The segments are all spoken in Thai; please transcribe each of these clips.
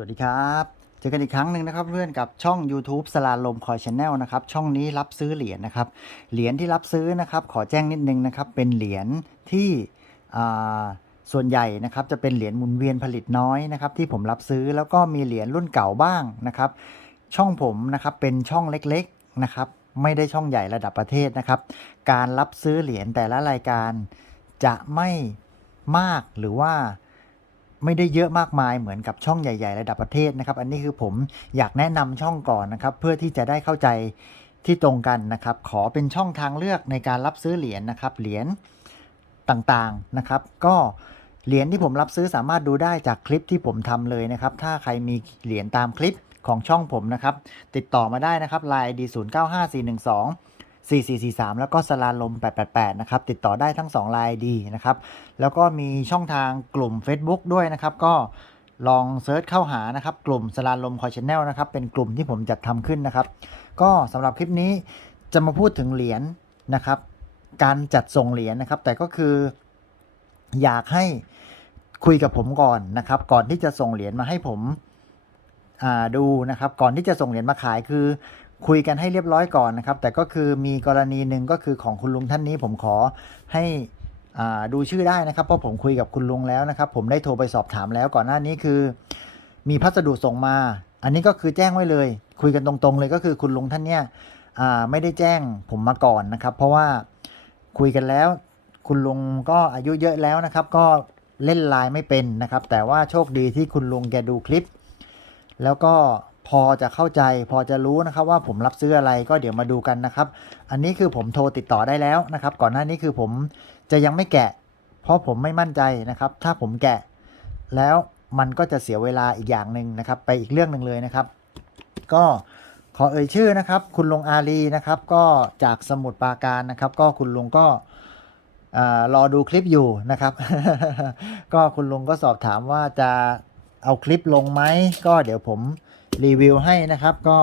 สวัสดีครับ เจอกันอีกครั้งหนึ่งนะครับเพื่อนกับช่อง YouTube สลาลมคอยชาแนลนะครับ ช่องนี้รับซื้อเหรียญนะครับ เหรียญที่รับซื้อนะครับ ขอแจ้งนิดนึงนะครับ เป็นเหรียญที่ส่วนใหญ่นะครับจะเป็นเหรียญหมุนเวียนผลิตน้อยนะครับ ที่ผมรับซื้อแล้วก็มีเหรียญรุ่นเก่าบ้างนะครับ ช่องผมนะครับเป็นช่องเล็กๆนะครับ ไม่ได้ช่องใหญ่ระดับประเทศนะครับ การรับซื้อเหรียญแต่ละรายการจะไม่มากหรือว่า ไม่ได้เยอะมากมายเหมือนกับช่องใหญ่ ๆ ระดับประเทศนะครับ อันนี้คือผมอยากแนะนำช่องก่อนนะครับ เพื่อที่จะได้เข้าใจที่ตรงกันนะครับ ขอเป็นช่องทางเลือกในการรับซื้อเหรียญนะครับ เหรียญต่างๆนะครับ ก็เหรียญที่ผมรับซื้อสามารถดูได้จากคลิปที่ผมทำเลยนะครับ ถ้าใครมีเหรียญตามคลิปของช่องผมนะครับ ติดต่อมาได้นะครับ Line ID 0 9 5 4 1 2 4443 แล้วก็สลาลม 888 นะครับ ติดต่อได้ทั้ง2 Line ID นะครับ แล้วก็มีช่องทางกลุ่ม Facebook ด้วยนะครับ ก็ลองเซิร์ชเข้าหานะครับ กลุ่มสลาลมคอยชแนลนะครับ เป็นกลุ่มที่ผมจัดทำขึ้นนะครับ ก็สำหรับคลิปนี้จะมาพูดถึงเหรียญนะครับ การจัดส่งเหรียญนะครับ แต่ก็คืออยากให้คุยกับผมก่อนนะครับ ก่อนที่จะส่งเหรียญมาให้ผมดูนะครับ ก่อนที่จะส่งเหรียญมาขายคือ คุยกันให้เรียบร้อยก่อนนะครับ แต่ก็คือมีกรณีหนึ่งก็คือของคุณลุงท่านนี้ผมขอให้ดูชื่อได้นะครับ เพราะผมคุยกับคุณลุงแล้วนะครับ ผมได้โทรไปสอบถามแล้วก่อนหน้านี้คือ มีพัสดุส่งมา อันนี้ก็คือแจ้งไว้เลย คุยกันตรงๆ เลยก็คือคุณลุงท่านเนี้ยไม่ได้แจ้งผมมาก่อนนะครับ เพราะว่าคุยกันแล้ว คุณลุงก็อายุเยอะแล้วนะครับ ก็เล่นไลน์ไม่เป็นนะครับ แต่ว่าโชคดีที่คุณลุงแกดูคลิป แล้วก็ พอจะเข้าใจพอจะรู้นะครับว่าผมรับซื้ออะไรก็เดี๋ยวมาดูกันนะครับ อันนี้คือผมโทรติดต่อได้แล้วนะครับ ก่อนหน้านี้คือผมจะยังไม่แกะ เพราะผมไม่มั่นใจนะครับ ถ้าผมแกะ แล้วมันก็จะเสียเวลาอีกอย่างหนึ่งนะครับ ไปอีกเรื่องหนึ่งเลยนะครับ ก็ขอเอ่ยชื่อนะครับ คุณลุงอาลีนะครับ ก็จากสมุทรปราการนะครับ ก็คุณลุงก็อ่ารอดูคลิปอยู่นะครับ ก็คุณลุงก็สอบถามว่าจะเอาคลิปลงไหมก็เดี๋ยวผม รีวิวให้นะครับ ก็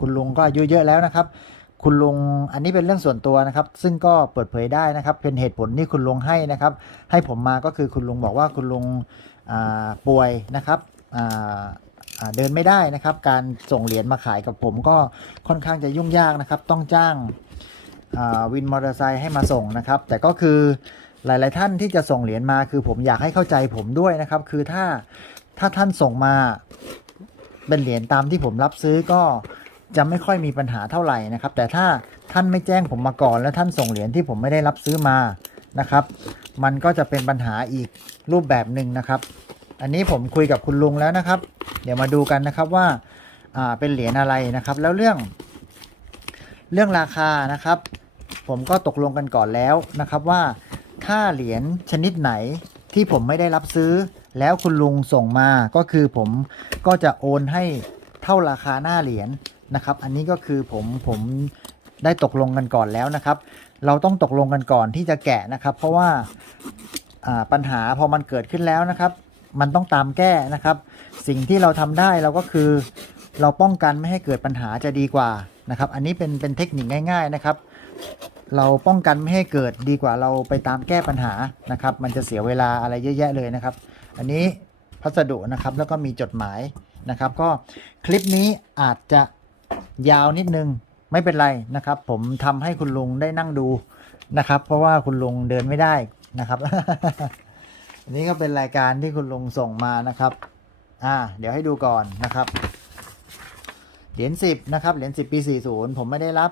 คุณลุงก็อายุเยอะแล้วนะครับ คุณลุงอันนี้เป็นเรื่องส่วนตัวนะครับ ซึ่งก็เปิดเผยได้นะครับ เป็นเหตุผลที่คุณลุงให้นะครับ ให้ผมมาก็คือคุณลุงบอกว่าคุณลุงป่วยนะครับเดินไม่ได้นะครับ การส่งเหรียญมาขายกับผมก็ค่อนข้างจะยุ่งยากนะครับ ต้องจ้างวินมอเตอร์ไซค์ให้มาส่งนะครับ แต่ก็คือหลาย ๆ ท่านที่จะส่งเหรียญมาคือผมอยากให้เข้าใจผมด้วยนะครับ คือถ้าถ้าท่านส่งมา เป็นเหรียญตามที่ผมรับซื้อก็จะไม่ค่อยมีปัญหาเท่าไหร่นะครับ แต่ถ้าท่านไม่แจ้งผมมาก่อน แล้วท่านส่งเหรียญที่ผมไม่ได้รับซื้อมานะครับ มันก็จะเป็นปัญหาอีกรูปแบบหนึ่งนะครับ อันนี้ผมคุยกับคุณลุงแล้วนะครับ เดี๋ยวมาดูกันนะครับว่าเป็นเหรียญอะไรนะครับ แล้วเรื่อง เรื่องราคานะครับ ผมก็ตกลงกันก่อนแล้วนะครับว่าถ้าเหรียญชนิดไหนที่ผมไม่ได้รับซื้อ แล้วคุณลุงส่งมาก็คือผมก็จะโอนให้เท่าราคาหน้าเหรียญนะครับ อันนี้ก็คือผมผมได้ตกลงกันก่อนแล้วนะครับ เราต้องตกลงกันก่อนที่จะแกะนะครับ เพราะว่าปัญหาพอมันเกิดขึ้นแล้วนะครับ มันต้องตามแก้นะครับ สิ่งที่เราทำได้เราก็คือเราป้องกันไม่ให้เกิดปัญหาจะดีกว่านะครับ อันนี้เป็นเป็นเทคนิคง่าย ๆนะครับ เราป้องกันไม่ให้เกิดดีกว่าเราไปตามแก้ปัญหานะครับ มันจะเสียเวลาอะไรเยอะแยะเลยนะครับ อันนี้พัสดุนะครับแล้วก็มีจดหมายนะครับ ก็คลิปนี้อาจจะยาวนิดนึงไม่เป็นไรนะครับ ผมทำให้คุณลุงได้นั่งดูนะครับ เพราะว่าคุณลุงเดินไม่ได้นะครับ อันนี้ก็เป็นรายการที่คุณลุงส่งมานะครับอ่าเดี๋ยวให้ดูก่อนนะครับ เหรียญสิบนะครับ เหรียญสิบปีสี่ศูนย์ผมไม่ได้รับ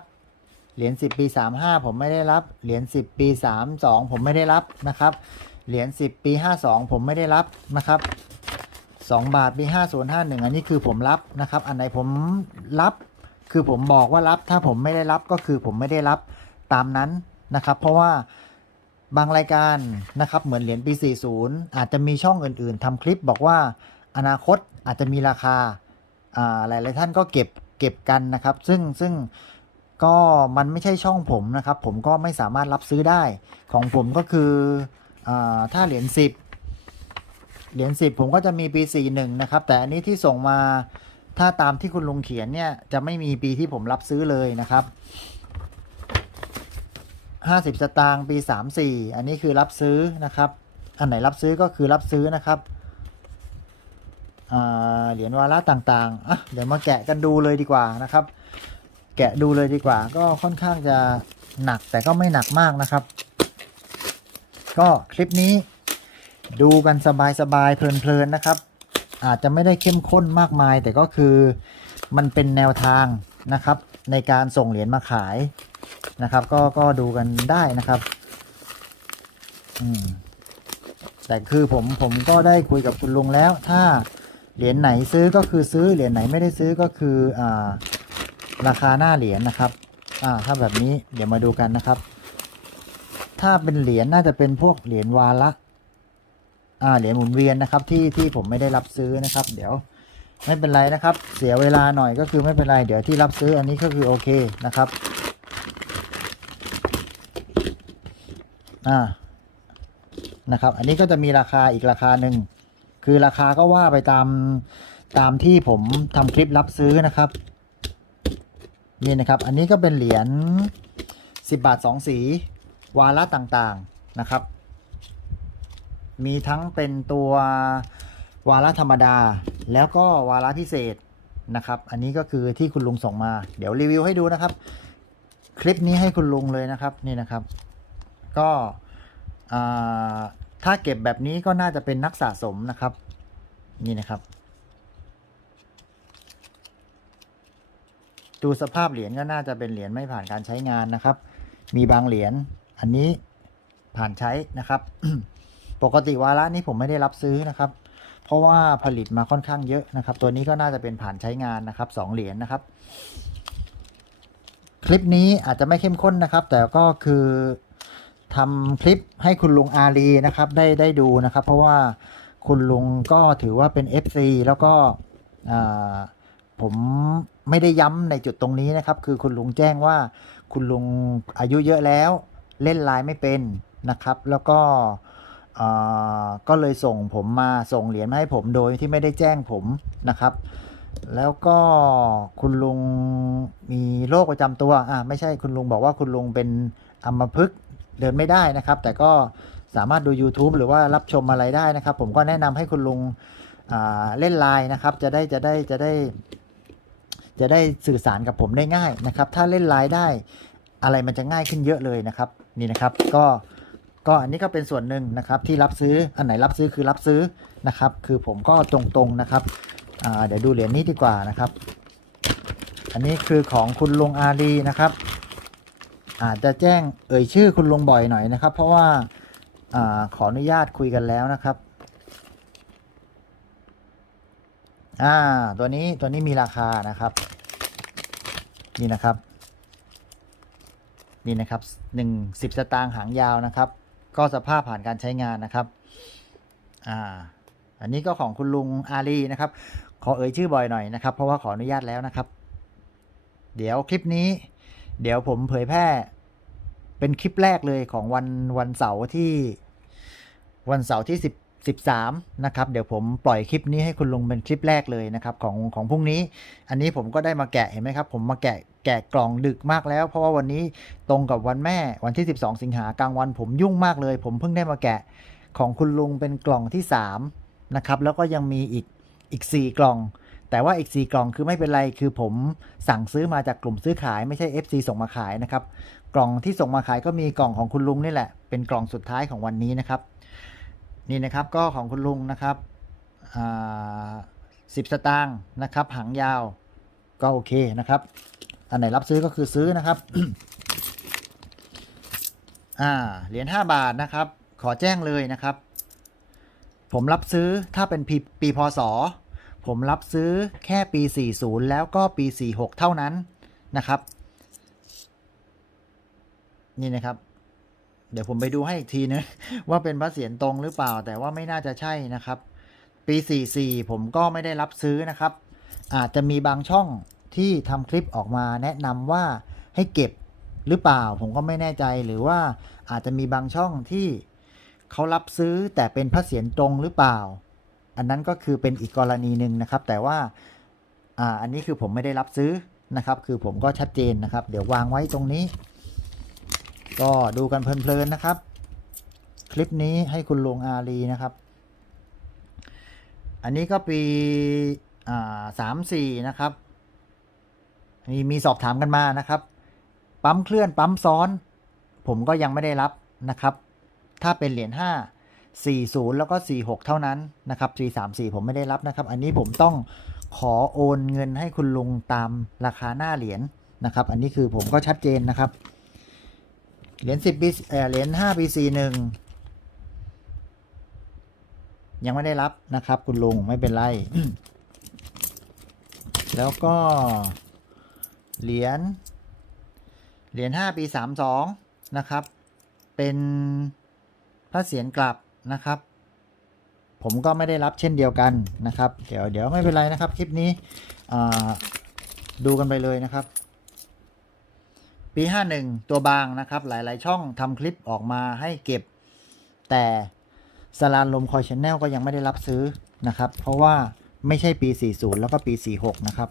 เหรียญสิบปีสามห้าผมไม่ได้รับ เหรียญสิบปีสามสองผมไม่ได้รับนะครับ เหรียญสิบปีห้าสองผมไม่ได้รับนะครับสองบาทปีห้าศูนย์ห้าหนึ่งอันนี้คือผมรับนะครับ อันไหนผมรับคือผมบอกว่ารับถ้าผมไม่ได้รับก็คือผมไม่ได้รับตามนั้นนะครับ เพราะว่าบางรายการนะครับเหมือนเหรียญปี 40 อาจจะมีช่องอื่นๆทำคลิปบอกว่าอนาคตอาจจะมีราคาอ่าหลายๆท่านก็เก็บเก็บกันนะครับ ซึ่งซึ่งก็มันไม่ใช่ช่องผมนะครับ ผมก็ไม่สามารถรับซื้อได้ของผมก็คือ ถ้าเหรียญ10เหรียญ10ผมก็จะมีปี41นะครับ แต่อันนี้ที่ส่งมาถ้าตามที่คุณลุงเขียนเนี่ยจะไม่มีปีที่ผมรับซื้อเลยนะครับ50สตางค์ปี34อันนี้คือรับซื้อนะครับ อันไหนรับซื้อก็คือรับซื้อนะครับเหรียญวาระต่างๆอะเดี๋ยวมาแกะกันดูเลยดีกว่านะครับ แกะดูเลยดีกว่า ก็ค่อนข้างจะหนักแต่ก็ไม่หนักมากนะครับ ก็คลิปนี้ดูกันสบายๆเพลินๆนะครับ อาจจะไม่ได้เข้มข้นมากมาย แต่ก็คือมันเป็นแนวทางนะครับ ในการส่งเหรียญมาขายนะครับ ก็ก็ดูกันได้นะครับอืมแต่คือผมผมก็ได้คุยกับคุณลุงแล้ว ถ้าเหรียญไหนซื้อก็คือซื้อเหรียญไหนไม่ได้ซื้อก็คืออ่าราคาหน้าเหรียญนะครับ อ่าถ้าแบบนี้เดี๋ยวมาดูกันนะครับ ถ้าเป็นเหรียญน่าจะเป็นพวกเหรียญวาระอ่าเหรียญหมุนเวียนนะครับที่ที่ผมไม่ได้รับซื้อนะครับ เดี๋ยวไม่เป็นไรนะครับ เสียเวลาหน่อยก็คือไม่เป็นไร เดี๋ยวที่รับซื้ออันนี้ก็คือโอเคนะครับอ่านะครับ อันนี้ก็จะมีราคาอีกราคาหนึ่งคือราคาก็ว่าไปตามตามที่ผมทำคลิปรับซื้อนะครับนี่นะครับ อันนี้ก็เป็นเหรียญ10 บาท 2 สี วาระต่างๆนะครับ มีทั้งเป็นตัววาระธรรมดา แล้วก็วาระพิเศษนะครับ อันนี้ก็คือที่คุณลุงส่งมา เดี๋ยวรีวิวให้ดูนะครับ คลิปนี้ให้คุณลุงเลยนะครับนี่นะครับ ก็ถ้าเก็บแบบนี้ก็น่าจะเป็นนักสะสมนะครับ นี่นะครับ ดูสภาพเหรียญก็น่าจะเป็นเหรียญไม่ผ่านการใช้งานนะครับ มีบางเหรียญ อันนี้ผ่านใช้นะครับ ปกติวาระนี้ผมไม่ได้รับซื้อนะครับ เพราะว่าผลิตมาค่อนข้างเยอะนะครับ ตัวนี้ก็น่าจะเป็นผ่านใช้งานนะครับสองเหรียญนะครับ คลิปนี้อาจจะไม่เข้มข้นนะครับ แต่ก็คือทำคลิปให้คุณลุงอารีนะครับ ได้ได้ดูนะครับ เพราะว่าคุณลุงก็ถือว่าเป็น FC แล้วก็ผมไม่ได้ย้ำในจุดตรงนี้นะครับ คือคุณลุงแจ้งว่าคุณลุงอายุเยอะแล้ว เล่นไลน์ไม่เป็นนะครับ แล้วก็อ่าก็เลยส่งผมมาส่งเหรียญมาให้ผมโดยที่ไม่ได้แจ้งผมนะครับ แล้วก็คุณลุงมีโรคประจำตัวอ่าไม่ใช่คุณลุงบอกว่าคุณลุงเป็นอัมพฤกษ์เดินไม่ได้นะครับ แต่ก็สามารถดู YouTube หรือว่ารับชมอะไรได้นะครับ ผมก็แนะนำให้คุณลุงอ่าเล่นไลน์นะครับ จะได้จะได้จะได้ จะได้สื่อสารกับผมได้ง่ายนะครับ ถ้าเล่นไลน์ได้อะไรมันจะง่ายขึ้นเยอะเลยนะครับ นี่นะครับ ก็ก็อันนี้ก็เป็นส่วนหนึ่งนะครับที่รับซื้ออันไหนรับซื้อคือรับซื้อนะครับ คือผมก็ตรงๆนะครับเดี๋ยวดูเหรียญนี้ดีกว่านะครับ อันนี้คือของคุณลุงอารีนะครับ อาจจะแจ้งเอ่ยชื่อคุณลุงบ่อยหน่อยนะครับ เพราะว่าอาขออนุญาตคุยกันแล้วนะครับอ่าตัวนี้ตัวนี้มีราคานะครับ นี่นะครับ นี่นะครับหนึ่งสิบสตางค์หางยาวนะครับ ก็สภาพผ่านการใช้งานนะครับอ่าอันนี้ก็ของคุณลุงอารีนะครับ ขอเอ่ยชื่อบ่อยหน่อยนะครับ เพราะว่าขออนุญาตแล้วนะครับ เดี๋ยวคลิปนี้ เดี๋ยวผมเผยแพร่ เป็นคลิปแรกเลยของวันวันเสาร์ที่วันเสาร์ที่10 13 นะครับ เดี๋ยวผมปล่อยคลิปนี้ให้คุณลุงเป็นคลิปแรกเลยนะครับของของพรุ่งนี้ อันนี้ผมก็ได้มาแกะเห็นไหมครับ ผมมาแกะแกะกล่องดึกมากแล้ว เพราะว่าวันนี้ตรงกับวันแม่วันที่ 12 สิงหากลางวันผมยุ่งมากเลย ผมเพิ่งได้มาแกะของคุณลุงเป็นกล่องที่3นะครับแล้วก็ยังมีอีกอีก 4 กล่อง แต่ว่าอีก 4 กล่องคือไม่เป็นไรคือผมสั่งซื้อมาจากกลุ่มซื้อขายไม่ใช่ FC ส่งมาขายนะครับกล่องที่ส่งมาขายก็มีกล่องของคุณลุงนี่แหละ เป็นกล่องสุดท้ายของวันนี้นะครับ นี่นะครับก็ของคุณลุงนะครับสิบสตางค์นะครับ หางยาวก็โอเคนะครับ อันไหนรับซื้อก็คือซื้อนะครับอ่าเหรียญ5บาทนะครับ ขอแจ้งเลยนะครับ ผมรับซื้อถ้าเป็นปีปีพศผมรับซื้อแค่ปี 40 แล้วก็ปี 46 เท่านั้นนะครับ นี่นะครับ เดี๋ยวผมไปดูให้อีกทีนะว่าเป็นพระเศียรตรงหรือเปล่า แต่ว่าไม่น่าจะใช่นะครับ ปี 44 ผมก็ไม่ได้รับซื้อนะครับ อาจจะมีบางช่องที่ทำคลิปออกมาแนะนำว่าให้เก็บหรือเปล่า ผมก็ไม่แน่ใจหรือว่าอาจจะมีบางช่องที่เขารับซื้อแต่เป็นพระเศียรตรงหรือเปล่า อันนั้นก็คือเป็นอีกกรณีหนึ่งนะครับ แต่ว่าอ่าอันนี้คือผมไม่ได้รับซื้อนะครับ คือผมก็ชัดเจนนะครับ เดี๋ยววางไว้ตรงนี้ ก็ดูกันเพลินๆนะครับ คลิปนี้ให้คุณลุงอารีนะครับ อันนี้ก็ปีสามสี่นะครับมีมีสอบถามกันมานะครับ ปั๊มเคลื่อนปั๊มซ้อน ผมก็ยังไม่ได้รับนะครับ ถ้าเป็นเหรียญห้าสี่ศูนย์แล้วก็สี่หกเท่านั้นนะครับสี่สามสี่ผมไม่ได้รับนะครับ อันนี้ผมต้องขอโอนเงินให้คุณลุงตามราคาหน้าเหรียญนะครับ อันนี้คือผมก็ชัดเจนนะครับ เหรียญสิบปีเออเหรียญห้าปีสี่หนึ่งยังไม่ได้รับนะครับ คุณลุงไม่เป็นไร แล้วก็ เหรียญเหรียญห้าปีสามสองนะครับ เป็นพระเศียรกลับนะครับ ผมก็ไม่ได้รับเช่นเดียวกันนะครับ เดี๋ยวเดี๋ยวไม่เป็นไรนะครับ คลิปนี้ดูกันไปเลยนะครับ ปี 51 ตัวบางนะครับ หลาย ๆ ช่องทำคลิปออกมาให้เก็บ แต่สลานลมคอยชแนลก็ยังไม่ได้รับซื้อนะครับ เพราะว่าไม่ใช่ปี 40 แล้วก็ปี 46 นะครับ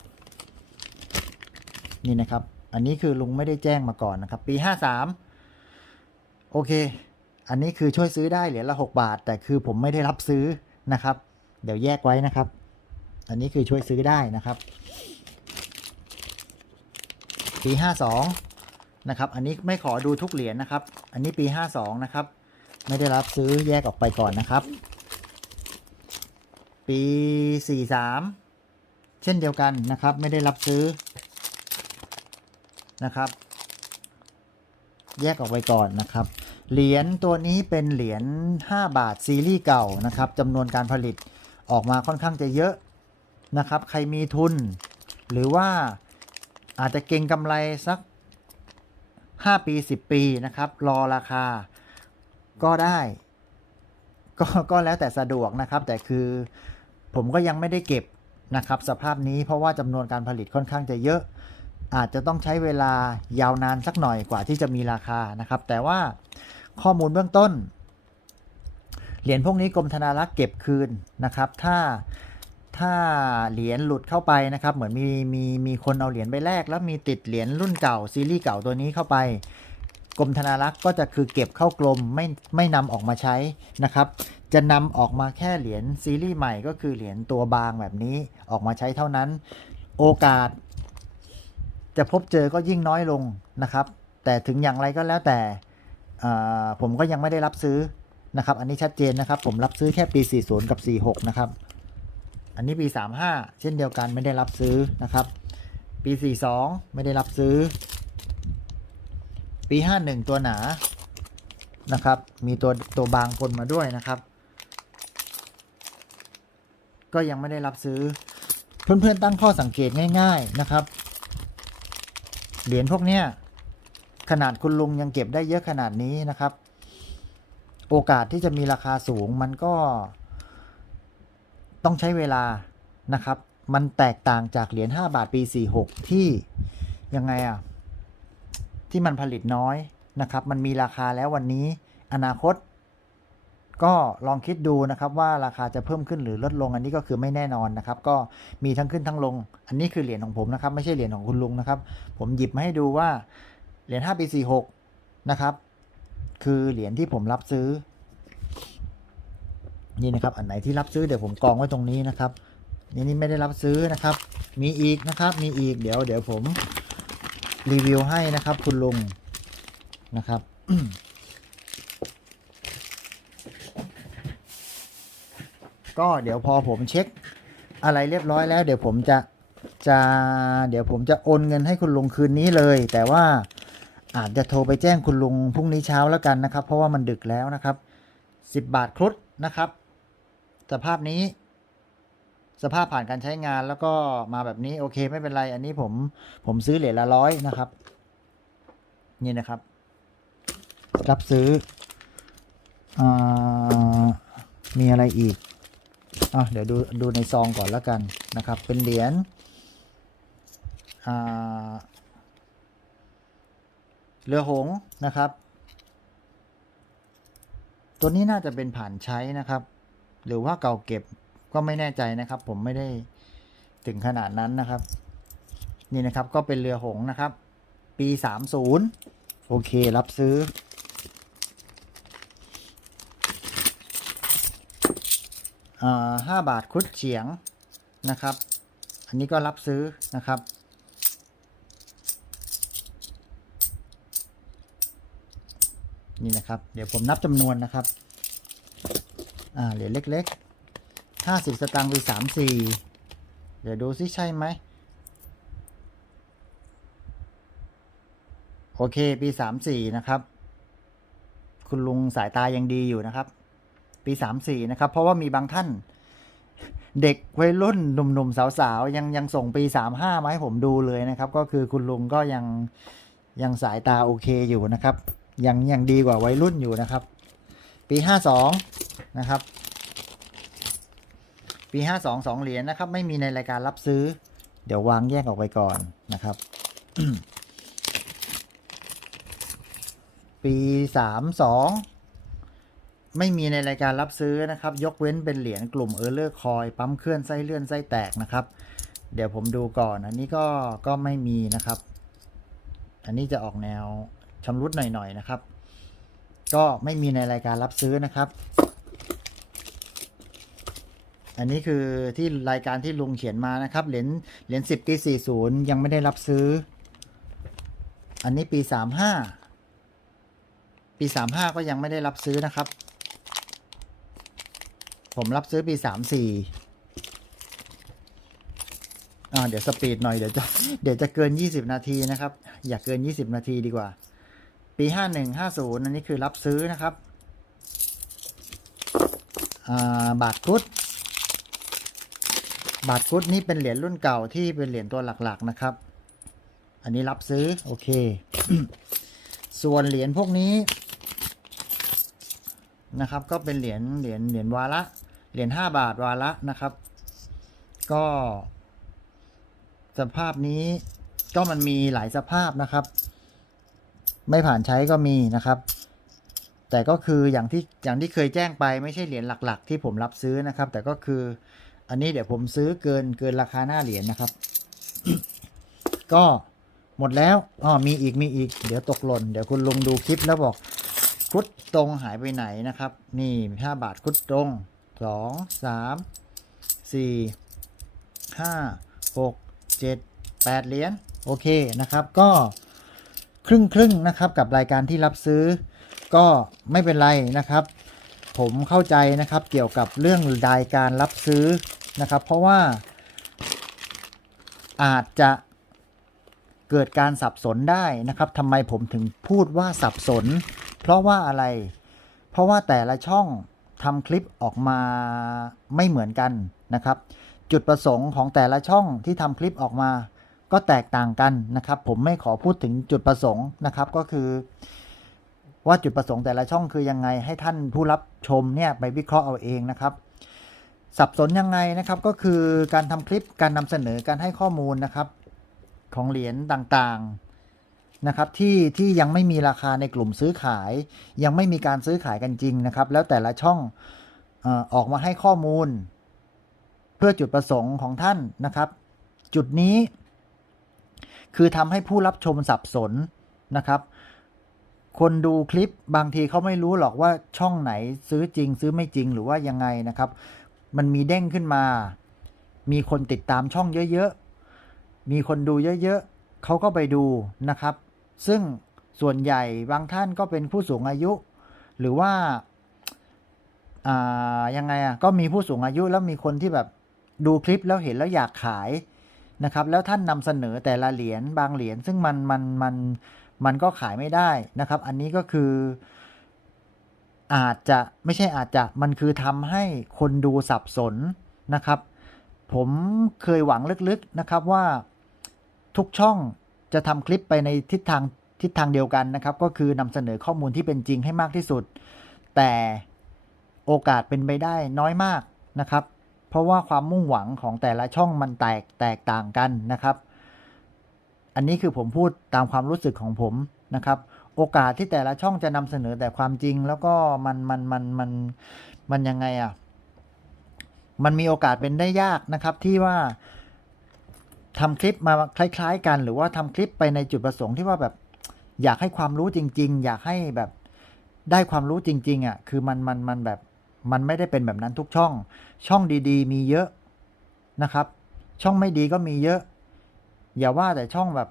นี่นะครับ อันนี้คือลุงไม่ได้แจ้งมาก่อนนะครับ ปี 53 โอเค อันนี้คือช่วยซื้อได้เหรียญละ 6 บาท แต่คือผมไม่ได้รับซื้อนะครับ เดี๋ยวแยกไว้นะครับ อันนี้คือช่วยซื้อได้นะครับ ปี 52 นะครับ อันนี้ไม่ขอดูทุกเหรียญนะครับ อันนี้ปี 52 นะครับ ไม่ได้รับซื้อแยกออกไปก่อนนะครับ ปี 43 เช่นเดียวกันนะครับ ไม่ได้รับซื้อนะครับ แยกออกไปก่อนนะครับ เหรียญตัวนี้เป็นเหรียญ5บาทซีรีส์เก่านะครับจำนวนการผลิตออกมาค่อนข้างจะเยอะนะครับ ใครมีทุน หรือว่าอาจจะเก็งกำไรสัก 5 ปี 10 ปีนะครับ รอราคาก็ได้ก็ก็แล้วแต่สะดวกนะครับ แต่คือผมก็ยังไม่ได้เก็บนะครับ สภาพนี้เพราะว่าจำนวนการผลิตค่อนข้างจะเยอะ อาจจะต้องใช้เวลายาวนานสักหน่อยกว่าที่จะมีราคานะครับ แต่ว่าข้อมูลเบื้องต้น เหรียญพวกนี้กรมธนารักษ์เก็บคืนนะครับ ถ้า ถ้าเหรียญหลุดเข้าไปนะครับ เหมือนมีมีมีคนเอาเหรียญไปแลกแล้วมีติดเหรียญรุ่นเก่าซีรีส์เก่าตัวนี้เข้าไปกรมธนารักษ์ก็จะคือเก็บเข้ากลมไม่ไม่นำออกมาใช้นะครับ จะนำออกมาแค่เหรียญซีรีส์ใหม่ก็คือเหรียญตัวบางแบบนี้ออกมาใช้เท่านั้น โอกาส จะพบเจอก็ยิ่งน้อยลงนะครับ แต่ถึงอย่างไรก็แล้วแต่ผมก็ยังไม่ได้รับซื้อนะครับ อันนี้ชัดเจนนะครับ ผมรับซื้อแค่ปี 40 กับ 46 นะครับ อันนี้ปี 35 เช่นเดียวกันไม่ได้รับซื้อนะครับ ปี 42 ไม่ได้รับซื้อ ปี 51 ตัวหนานะครับ มีตัวตัวบางปนมาด้วยนะครับ ก็ยังไม่ได้รับซื้อ เพื่อนๆตั้งข้อสังเกตง่ายๆนะครับ เหรียญพวกเนี้ยขนาดคุณลุงยังเก็บได้เยอะขนาดนี้นะครับ โอกาสที่จะมีราคาสูงมันก็ ต้องใช้เวลานะครับ มันแตกต่างจากเหรียญ5บาทปี 46 ที่ยังไงอะที่มันผลิตน้อยนะครับ มันมีราคาแล้ววันนี้อนาคต ก็ลองคิดดูนะครับว่าราคาจะเพิ่มขึ้นหรือลดลงอันนี้ก็คือไม่แน่นอนนะครับ ก็มีทั้งขึ้นทั้งลง อันนี้คือเหรียญของผมนะครับ ไม่ใช่เหรียญของคุณลุงนะครับ ผมหยิบมาให้ดูว่าเหรียญ5ปี46นะครับ คือเหรียญที่ผมรับซื้อ นี่นะครับอันไหนที่รับซื้อเดี๋ยวผมกองไว้ตรงนี้นะครับนี่นี่ไม่ได้รับซื้อนะครับ มีอีกนะครับมีอีกเดี๋ยวเดี๋ยวผมรีวิวให้นะครับ คุณลุงนะครับก็เดี๋ยวพอผมเช็คอะไรเรียบร้อยแล้ว เดี๋ยวผมจะจะเดี๋ยวผมจะโอนเงินให้คุณลุงคืนนี้เลย แต่ว่าอาจจะโทรไปแจ้งคุณลุงพรุ่งนี้เช้าแล้วกันนะครับ เพราะว่ามันดึกแล้วนะครับ 10 บาทครุฑนะครับ สภาพนี้ สภาพผ่านการใช้งานแล้วก็มาแบบนี้โอเคไม่เป็นไร อันนี้ผมผมซื้อเหรียญละร้อยนะครับ นี่นะครับ รับซื้ออมีอะไรอีกอะเดี๋ยวดูดูในซองก่อนแล้วกันนะครับ เป็นเหรียญเรือหงส์นะครับ ตัวนี้น่าจะเป็นผ่านใช้นะครับ หรือว่าเก่าเก็บก็ไม่แน่ใจนะครับ ผมไม่ได้ถึงขนาดนั้นนะครับ นี่นะครับก็เป็นเรือหงนะครับ ปี 30 โอเค รับซื้อออ่าห้าบาทคุดเฉียงนะครับ อันนี้ก็รับซื้อนะครับนี่นะครับ เดี๋ยวผมนับจำนวนนะครับ อ่าเหรียญเล็กๆห้าสิบสตางค์ปีสามสี่เดี๋ยวดูซิใช่ไหมโอเคปีสามสี่นะครับ คุณลุงสายตายังดีอยู่นะครับ ปีสามสี่นะครับ เพราะว่ามีบางท่าน เด็กวัยรุ่นหนุ่มๆสาวๆยังยังส่งปีสามห้ามาให้ผมดูเลยนะครับ ก็คือคุณลุงก็ยังยังสายตาโอเคอยู่นะครับ ยังยังดีกว่าวัยรุ่นอยู่นะครับ ปีห้าสองนะครับ ปีห้าสองสองเหรียญนะครับ ไม่มีในรายการรับซื้อ เดี๋ยววางแยกออกไปก่อนนะครับ ปีสามสองไม่มีในรายการรับซื้อนะครับ ยกเว้นเป็นเหรียญกลุ่มเออร์เลอร์คอยปั๊มเคลื่อนไส้เลื่อนไส้แตกนะครับ เดี๋ยวผมดูก่อนอันนี้ก็ก็ไม่มีนะครับ อันนี้จะออกแนวชำรุดหน่อยๆนะครับ ก็ไม่มีในรายการรับซื้อนะครับ อันนี้คือที่รายการที่ลุงเขียนมานะครับ เหรียญเหรียญสิบปีสี่ศูนย์ยังไม่ได้รับซื้อ อันนี้ปีสามห้าปีสามห้าก็ยังไม่ได้รับซื้อนะครับ ผมรับซื้อปีสามสี่อ่าเดี๋ยวสปีดหน่อยเดี๋ยวจะเดี๋ยวจะเกินยี่สิบนาทีนะครับ อย่าเกินยี่สิบนาทีดีกว่า ปีห้าหนึ่งห้าศูนย์อันนี้คือรับซื้อนะครับ บาทครุดบาทคุดนี่เป็นเหรียญรุ่นเก่าที่เป็นเหรียญตัวหลักๆนะครับ อันนี้รับซื้อ โอเค ส่วนเหรียญพวกนี้นะครับ ก็เป็นเหรียญเหรียญเหรียญวาระเหรียญห้าบาทวาระนะครับ ก็ สภาพนี้ก็มันมีหลายสภาพนะครับ ไม่ผ่านใช้ก็มีนะครับ แต่ก็คืออย่างที่อย่างที่เคยแจ้งไปไม่ใช่เหรียญหลัก ๆ ที่ผมรับซื้อนะครับ แต่ก็คืออันนี้เดี๋ยวผมซื้อเกินเกินราคาหน้าเหรียญนะครับ ก็หมดแล้วอ๋อมีอีกมีอีก เดี๋ยวตกหล่นเดี๋ยวคุณลุงดูคลิปแล้วบอกครุดตรงหายไปไหนนะครับ นี่ห้าบาทครุดตรงสองสามสี่ห้าหกเจ็ดแปดเหรียญโอเคนะครับ ก็ ครึ่งครึ่งนะครับกับรายการที่รับซื้อ ก็ไม่เป็นไรนะครับ ผมเข้าใจนะครับเกี่ยวกับเรื่องรายการรับซื้อนะครับ เพราะว่าอาจจะเกิดการสับสนได้นะครับทำไมผมถึงพูดว่าสับสน เพราะว่าอะไร เพราะว่าแต่ละช่องทำคลิปออกมาไม่เหมือนกันนะครับ จุดประสงค์ของแต่ละช่องที่ทำคลิปออกมา ก็แตกต่างกันนะครับ ผมไม่ขอพูดถึงจุดประสงค์นะครับ ก็คือ ว่าจุดประสงค์แต่ละช่องคือยังไงให้ท่านผู้รับชมเนี่ยไปวิเคราะห์เอาเองนะครับ สับสนยังไงนะครับก็คือการทำคลิปการนำเสนอการให้ข้อมูลนะครับของเหรียญต่างๆนะครับที่ที่ยังไม่มีราคาในกลุ่มซื้อขาย ยังไม่มีการซื้อขายกันจริงนะครับ แล้วแต่ละช่องออกมาให้ข้อมูล เพื่อจุดประสงค์ของท่านนะครับ จุดนี้ คือทำให้ผู้รับชมสับสนนะครับ คนดูคลิปบางทีเขาไม่รู้หรอกว่าช่องไหนซื้อจริง ซื้อไม่จริงหรือว่ายังไงนะครับ มันมีเด้งขึ้นมา มีคนติดตามช่องเยอะๆ มีคนดูเยอะๆเขาก็ไปดูนะครับ ซึ่งส่วนใหญ่บางท่านก็เป็นผู้สูงอายุ หรือว่าอ่ายังไงอะก็มีผู้สูงอายุแล้วมีคนที่แบบดูคลิปแล้วเห็นแล้วอยากขาย นะครับ แล้วท่านนำเสนอแต่ละเหรียญบางเหรียญซึ่งมันมันมันมันก็ขายไม่ได้นะครับ อันนี้ก็คืออาจจะไม่ใช่อาจจะมันคือทำให้คนดูสับสนนะครับ ผมเคยหวังลึกๆนะครับว่าทุกช่องจะทำคลิปไปในทิศทางทิศทางเดียวกันนะครับ ก็คือนำเสนอข้อมูลที่เป็นจริงให้มากที่สุด แต่โอกาสเป็นไปได้น้อยมากนะครับ เพราะว่าความมุ่งหวังของแต่ละช่องมันแตกแตกต่างกันนะครับ อันนี้คือผมพูดตามความรู้สึกของผมนะครับ โอกาสที่แต่ละช่องจะนำเสนอแต่ความจริง แล้วก็มันมันมันมันมันยังไงอะมันมีโอกาสเป็นได้ยากนะครับที่ว่าทำคลิปมาคล้าย ๆ กันหรือว่าทำคลิปไปในจุดประสงค์ที่ว่าแบบอยากให้ความรู้จริง ๆ อยากให้แบบได้ความรู้จริง ๆอะคือมันมันมันแบบ มันไม่ได้เป็นแบบนั้นทุกช่อง ช่องดีๆ มีเยอะนะครับ ช่องไม่ดีก็มีเยอะ อย่าว่าแต่ช่องแบบ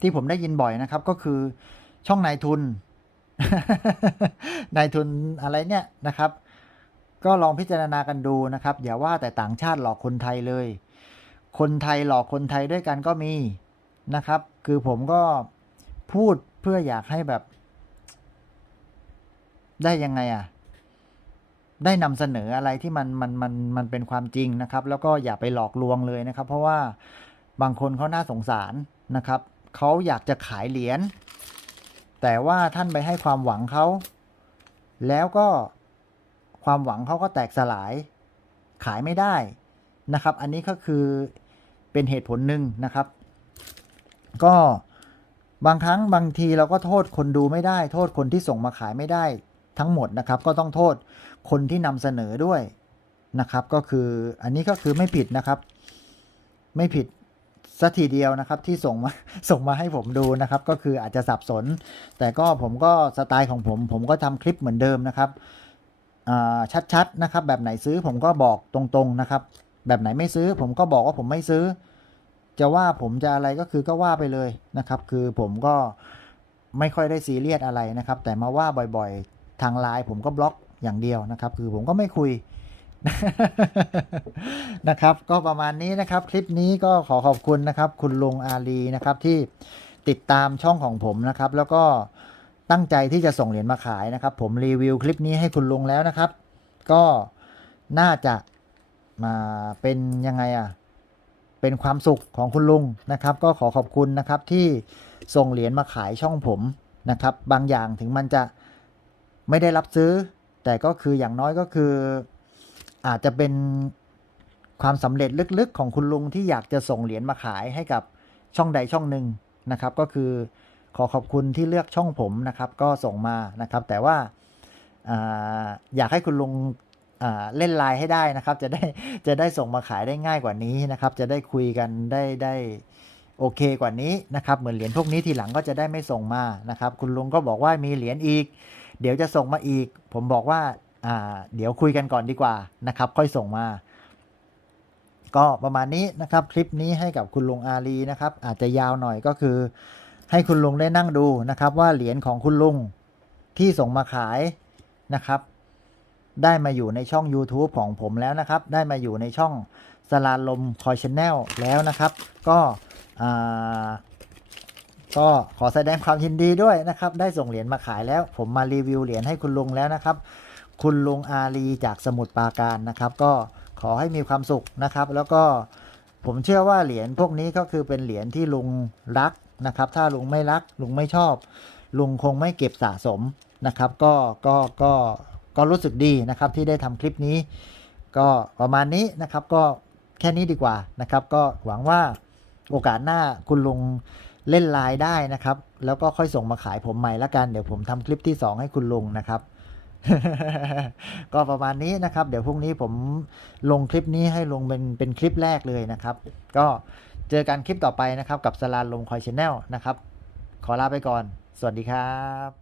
ที่ผมได้ยินบ่อยนะครับ ก็คือช่องนายทุน นายทุนอะไรเนี่ยนะครับ ก็ลองพิจารณากันดูนะครับ อย่าว่าแต่ต่างชาติหลอกคนไทยเลย คนไทยหลอกคนไทยด้วยกันก็มีนะครับ คือผมก็พูดเพื่ออยากให้แบบ ได้ยังไงอะ ได้นำเสนออะไรที่มันมันมันมันเป็นความจริงนะครับ แล้วก็อย่าไปหลอกลวงเลยนะครับ เพราะว่าบางคนเขาน่าสงสารนะครับเขาอยากจะขายเหรียญแต่ว่าท่านไปให้ความหวังเขาแล้วก็ความหวังเขาก็แตกสลาย ขายไม่ได้นะครับ อันนี้ก็คือเป็นเหตุผลหนึ่งนะครับ ก็บางครั้งบางทีเราก็โทษคนดูไม่ได้ โทษคนที่ส่งมาขายไม่ได้ทั้งหมดนะครับ ก็ต้องโทษ คนที่นำเสนอด้วยนะครับ ก็คืออันนี้ก็คือไม่ผิดนะครับ ไม่ผิดสัทีเดียวนะครับที่ส่งมาส่งมาให้ผมดูนะครับ ก็คืออาจจะสับสน แต่ก็ผมก็สไตล์ของผม ผมก็ทำคลิปเหมือนเดิมนะครับชัดๆนะครับ แบบไหนซื้อผมก็บอกตรงๆนะครับ แบบไหนไม่ซื้อ ผมก็บอกว่าผมไม่ซื้อ จะว่าผมจะอะไรก็คือก็ว่าไปเลยนะครับ คือผมก็ไม่ค่อยได้ซีเรียสอะไรนะครับ แต่มาว่าบ่อยๆ ทางไลน์ผมก็บล็อก อย่างเดียวนะครับ คือผมก็ไม่คุยนะครับ ก็ประมาณนี้นะครับ คลิปนี้ก็ขอขอบคุณนะครับ คุณลุงอาลีนะครับที่ติดตามช่องของผมนะครับ แล้วก็ตั้งใจที่จะส่งเหรียญมาขายนะครับ ผมรีวิวคลิปนี้ให้คุณลุงแล้วนะครับ ก็น่าจะมาเป็นยังไงอะเป็นความสุขของคุณลุงนะครับ ก็ขอขอบคุณนะครับที่ส่งเหรียญมาขายช่องผมนะครับ บางอย่างถึงมันจะไม่ได้รับซื้อ แต่ก็คืออย่างน้อยก็คือ อาจจะเป็นความสำเร็จลึกๆ ของคุณลุงที่อยากจะส่งเหรียญมาขายให้กับช่องใดช่องหนึ่งนะครับ ก็คือขอขอบคุณที่เลือกช่องผมนะครับ ก็ส่งมานะครับ แต่ว่าอยากให้คุณลุงเล่นไลน์ให้ได้นะครับ จะได้จะได้ส่งมาขายได้ง่ายกว่านี้นะครับ จะได้คุยกันได้ได้โอเคกว่านี้นะครับ เหมือนเหรียญพวกนี้ทีหลังก็จะได้ไม่ส่งมานะครับ คุณลุงก็บอกว่ามีเหรียญอีก เดี๋ยวจะส่งมาอีก ผมบอกว่าอ่าเดี๋ยวคุยกันก่อนดีกว่านะครับ ค่อยส่งมา ก็ประมาณนี้นะครับคลิปนี้ให้กับคุณลุงอาลีนะครับ อาจจะยาวหน่อยก็คือ ให้คุณลุงได้นั่งดูนะครับ ว่าเหรียญของคุณลุงที่ส่งมาขายนะครับ ได้มาอยู่ในช่อง YouTube ของผมแล้วนะครับ ได้มาอยู่ในช่องสลาลมคอยชแนลแล้วนะครับ ก็อ่า ก็ขอแสดงความยินดีด้วยนะครับ ได้ส่งเหรียญมาขายแล้ว ผมมารีวิวเหรียญให้คุณลุงแล้วนะครับ คุณลุงอาลีจากสมุทรปราการนะครับ ก็ขอให้มีความสุขนะครับ แล้วก็ผมเชื่อว่าเหรียญพวกนี้ก็คือเป็นเหรียญที่ลุงรักนะครับ ถ้าลุงไม่รัก ลุงไม่ชอบ ลุงคงไม่เก็บสะสมนะครับ ก็ก็ก็ก็รู้สึกดีนะครับที่ได้ทำคลิปนี้ ก็ประมาณนี้นะครับ ก็แค่นี้ดีกว่านะครับ ก็หวังว่าโอกาสหน้าคุณลุง เล่นไลน์ได้นะครับ แล้วก็ค่อยส่งมาขายผมใหม่ละกัน เดี๋ยวผมทำคลิปที่ 2 ให้คุณลุงนะครับ ก็ประมาณนี้นะครับ เดี๋ยวพรุ่งนี้ผมลงคลิปนี้ให้ลงเป็นเป็นคลิปแรกเลยนะครับ ก็เจอกันคลิปต่อไปนะครับ กับสลานลมคอยชแนลนะครับ ขอลาไปก่อน สวัสดีครับ